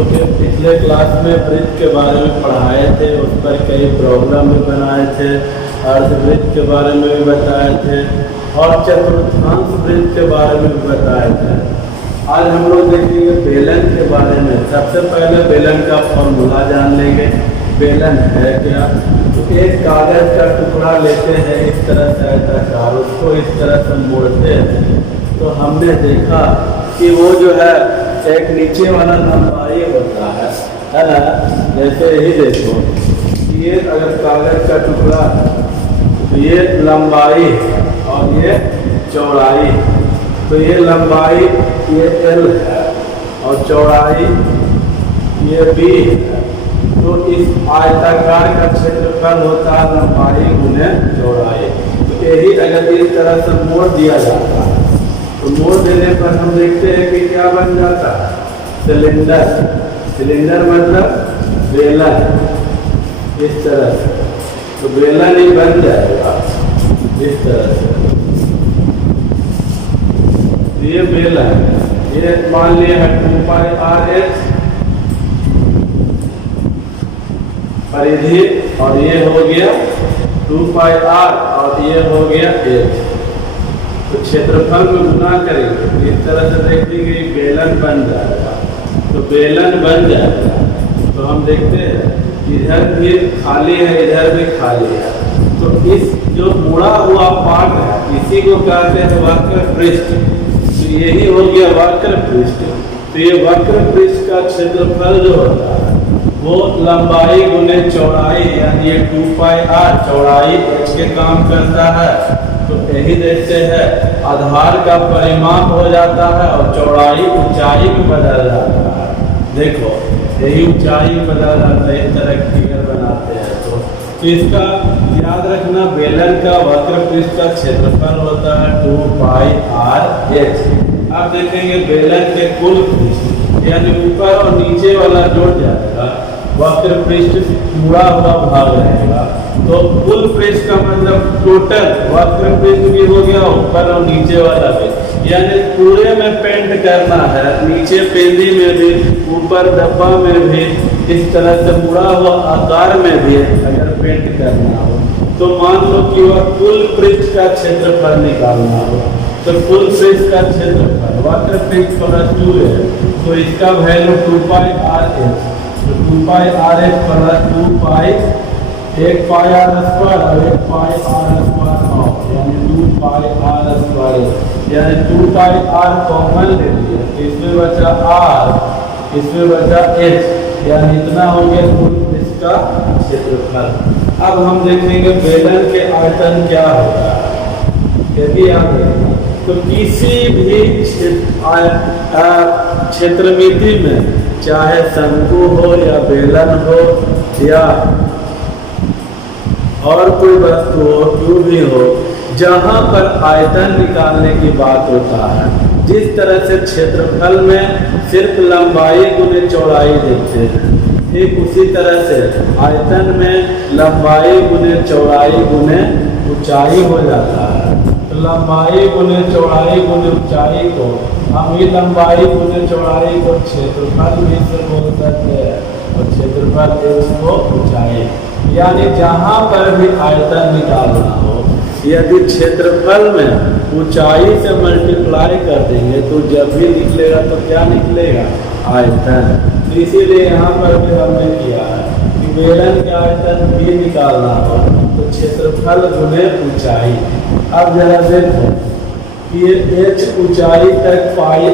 लोग पिछले क्लास में वृत्त के बारे में पढ़ाए थे, उस पर कई प्रॉब्लम भी बनाए थे, अर्धवृत्त के बारे में भी बताए थे और चतुर्थांश वृत्त के बारे में भी बताए थे। आज हम लोग देखेंगे बेलन के बारे में। सबसे पहले बेलन का फॉर्मूला जान लेंगे। बेलन है क्या? तो एक कागज का टुकड़ा लेते हैं इस तरह से आयताकार, उसको इस तरह से मोड़ते हैं तो हमने देखा कि वो जो है एक नीचे वाला लंबाई होता है ना। जैसे ही देखो ये अगर कागज का टुकड़ा, तो ये लंबाई और ये चौड़ाई, तो ये लंबाई ये L है और चौड़ाई ये B है। तो इस आयताकार का क्षेत्रफल होता है लंबाई गुने चौड़ाई। तो यही अगर इस तरह से मोड़ दिया जाता है तो मोड़ देने पर हम देखते हैं कि क्या बन जाता है? सिलेंडर। सिलेंडर मतलब बेलन, इस तरह से। तो बेलन ही बन जाएगा इस तरह से। ये बेलन, ये मान लिया है 2πr(h) परिधि, और ये हो गया 2πr और ये हो गया h। तो क्षेत्रफल में गुना करेंगे इस तरह से देखेंगे बेलन बन जाएगा। तो बेलन बन जाएगा तो हम देखते हैं इधर भी खाली है, इधर भी खाली है। तो इस जो मुड़ा हुआ पार्ट है इसी को कहते हैं वक्र पृष्ठ। तो यही हो गया वक्र पृष्ठ। तो ये वक्र पृष्ठ का क्षेत्रफल जो होता है वो लंबाई गुने चौड़ाई, यानी ये 2πr चौड़ाई h के काम करता है। तो यही देखते हैं आधार का परिमाप हो जाता है और चौड़ाई ऊंचाई में बदल जाता है। देखो यही ऊंचाई बदल जाता है, इस तरह फिगर बनाते हैं। तो इसका याद रखना, बेलन का वक्र पृष्ठ का क्षेत्रफल होता है 2πr(h). अब देखेंगे बेलन के कुल पृष्ठ, यानी ऊपर और नीचे वाला जुड़ जाएगा, वक्र पृष्ठ मुड़ा हुआ भाग रहेगा। तो कुल पृष्ठ का मतलब टोटल वक्र पृष्ठ भी हो गया ऊपर और नीचे वाला भी, यानी पूरे में पेंट करना है, नीचे पेंदी में भी, ऊपर डब्बा में भी, इस तरह से मुड़ा हुआ आकार में भी अगर पेंट करना हो तो मान लो कि वह कुल पृष्ठ का क्षेत्रफल निकालना हो। तो कुल पृष्ठ का क्षेत्रफल वक्र पृष्ठ प्लस 2 है, तो इसका वैल्यू 2πr(h). तो 2πr(h) प्लस 2π, एक πr² और एक πr², यानी 2πr², यानी 2πr कॉमन ले लिया, इसमें बचा r, इसमें बचा h, यानी इतना हो गया कुल पृष्ठ का क्षेत्रफल। अब हम देखेंगे बेलन के आयतन क्या होता है। यदि आप तो किसी भी क्षेत्रमिति में, चाहे शंकु हो या बेलन हो या और कोई वस्तु हो, क्यों भी हो, जहाँ पर आयतन निकालने की बात होता है, जिस तरह से क्षेत्रफल में सिर्फ लंबाई गुने चौड़ाई देखते हैं, ठीक उसी तरह से आयतन में लंबाई गुने चौड़ाई गुने ऊंचाई हो जाता है। तो लंबाई गुने चौड़ाई गुने ऊंचाई को हम ही लंबाई गुने चौड़ाई को क्षेत्रफल भी से बोल सकते हैं और क्षेत्रफल को ऊंचाई, यानी जहाँ पर भी आयतन निकालना हो, यदि क्षेत्रफल में ऊंचाई से मल्टीप्लाई कर देंगे तो जब भी निकलेगा तो क्या निकलेगा? आयतन। तो इसीलिए यहाँ पर भी हमने किया है कि बेलन के आयतन भी निकालना हो तो क्षेत्रफल गुने ऊंचाई। अब जरा देखो ये h ऊंचाई तक πr²,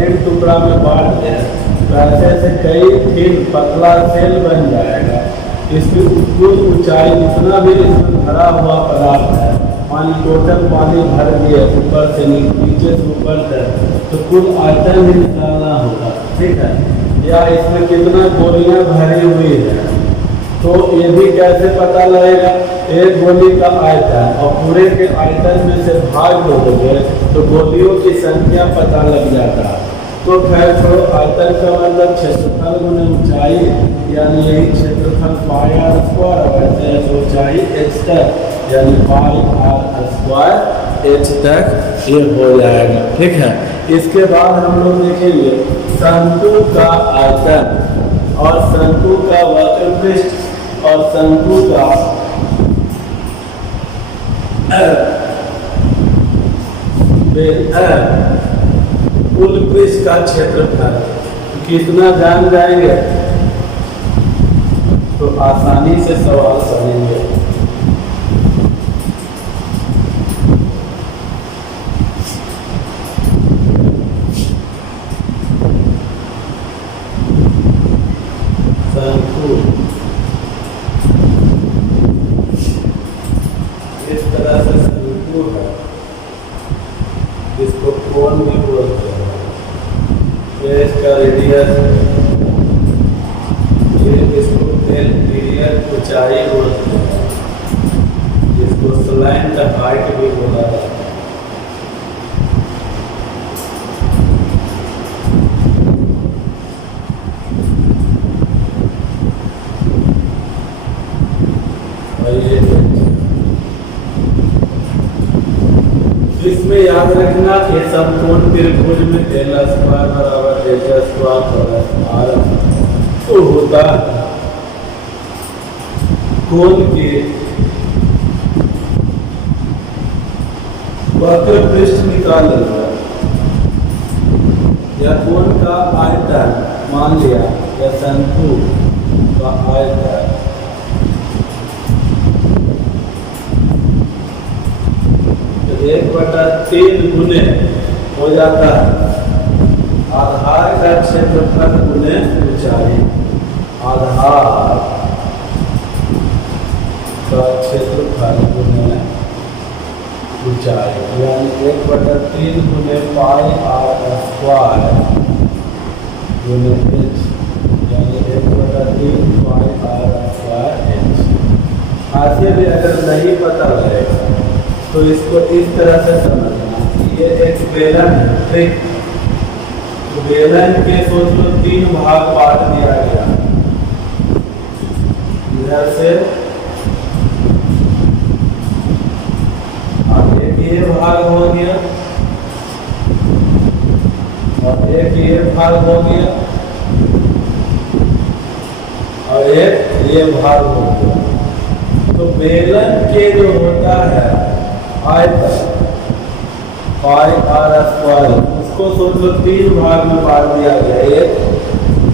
n टुकड़ा में बांट दें तो ऐसे कई फिर पतला सेल बन जाएगा। इसकी कुल ऊंचाई जितना भी इसमें भरा हुआ पदार्थ है, पानी टोटल पानी भर दिए ऊपर से नीचे से ऊपर तक, तो कुल आयतन भी निकालना होगा, ठीक है। या इसमें कितना गोलियां भरी हुई है तो ये भी कैसे पता लगेगा? एक गोली का आयतन और पूरे के आयतन में से भाग दोगे तो गोलियों की संख्या पता लग जाता है। तो खैर छोड़ो, आयतन का मतलब क्षेत्रफल गुने ऊंचाई, यानी यही क्षेत्रफल πr² और ऐसे ऊंचाई h तक, यानी πr² एच तक ये हो जाएगा। ठीक है, इसके बाद हम लोग देखेंगे शंकु का आयतन और शंकु का वक्र पृष्ठ और शंकु का कुल पृष्ठ का क्षेत्रफल कितना जान जाएंगे तो आसानी से सवाल करेंगे। शंकु इस तरह से शंकु है, जिसको कोण भी बोलते हैं। ये इसका रेडियस, इसको पीरियड ऊंचाई बोलते हैं, जिसको स्लैंट हाइट भी बोला जाता है। इसमें याद रखना कि समकोण त्रिभुज में डेल स्क्वायर बराबर डेल स्क्वायर आर तो होता है कोण के वक्र पृष्ठ निकालेगा या कोण का आयतन मान लिया या शंकु का आयतन तो 1/3 गुने हो जाता है आधार का क्षेत्रफल गुने ऊंचाई। आधार का क्षेत्रफल गुने ऊंचाई यानी 1/3 गुने पाई आर स्क्वायर गुने एच यानी 1/3 पाई आर स्क्वायर एच। ऐसे भी अगर नहीं पता रहेगा तो इसको इस तरह से समझना कि ये एक बेलन है। ठीक, बेलन के सोच लो 3 भाग बांट दिया गया, इधर से एक ये भाग हो गया और एक ये भाग हो गया और एक ये भाग हो गया। तो बेलन के जो होता है आयतन पाई आर स्क्वायर उसको सोच लो 3 भाग में बांट दिया गया, 1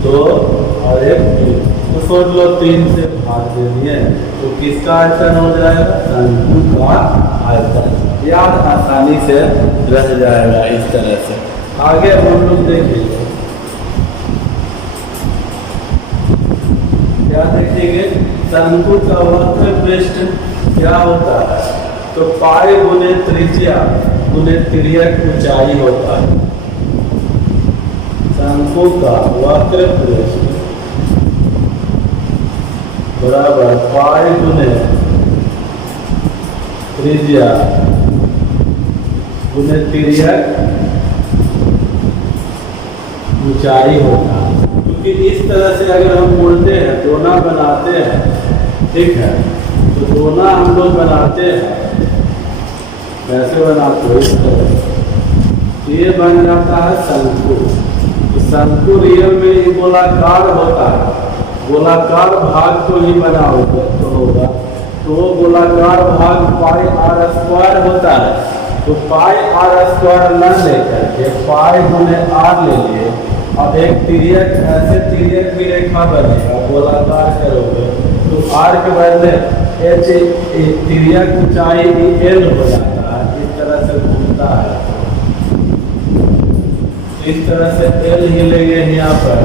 2 और 1 3। तो सोच लो 3 से भाग दे दिए तो किसका आयतन हो जाएगा? शंकु का आयतन। याद आसानी से रह जाएगा इस तरह से। आगे हम लोग देखेंगे क्या देखेंगे, शंकु का वक्र पृष्ठ क्या होता है तो पाई गुने त्रिज्या गुने तिर्यक ऊंचाई होता है। शंकु का वक्र पृष्ठ बराबर पाई गुने त्रिज्या गुने तिर्यक ऊंचाई होता है। क्योंकि इस तरह से अगर हम मुड़ते हैं, दोना बनाते हैं, ठीक है, तो दोना हम लोग बनाते हैं वैसे बनाते हो इस तरह से, ये बन जाता है शंकु। तो शंकु रियल में ये गोलाकार होता है, गोलाकार भाग को ही बनाओगे तो होगा, तो वो गोलाकार भाग पाई आर स्क्वायर होता है। तो पाई आर स्क्वायर न लेकर के पाई गुने आर ले लिए अब एक तिर्यक, ऐसे तिर्यक की रेखा बनेगा, गोलाकार करोगे तो आर के बदले एच तिर्यक ऊंचाई एल हो जाता है। इस तरह से घूमता है, इस तरह से एल ही लेंगे यहाँ पर,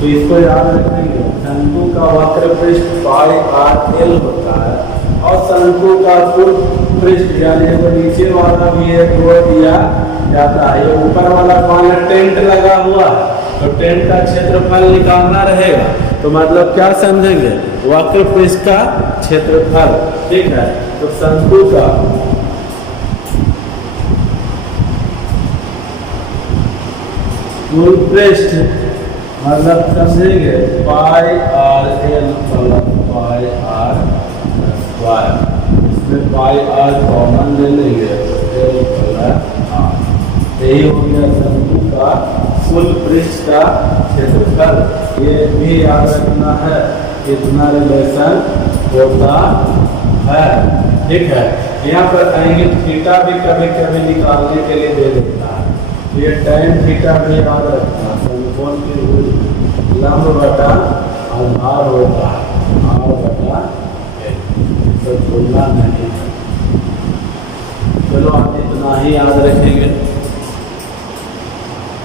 तो इसको याद रखेंगे। शंकु का वक्र पृष्ठ पाई आर एल होता है और शंकु का कुल पृष्ठ यानी तो नीचे वाला भी एक रो दिया जाता है। ये ऊपर वाला माना टेंट लगा हुआ है तो टेंट का क्षेत्रफल निकालना रहेगा, तो मतलब क्या समझेंगे, वक्र पृष्ठ का क्षेत्रफल। ठीक है, तो शंकु का कुल पृष्ठ मतलब समझेंगे pi R L plus pi R square. इसमें पाई आर कॉमन ले लेंगे, यही हो गया शंकु का कुल पृष्ठ का क्षेत्रफल। ये भी याद रखना है, कितना रिलेशन होता है। ठीक है, यहाँ पर आएंगे थीटा भी कभी कभी निकालने के लिए दे देता है। ये tan थीटा भी याद रखना, समकोण की लंब बटा आधार होता है, r बटा तो तुलना नहीं है। चलो आप इतना ही याद रखें।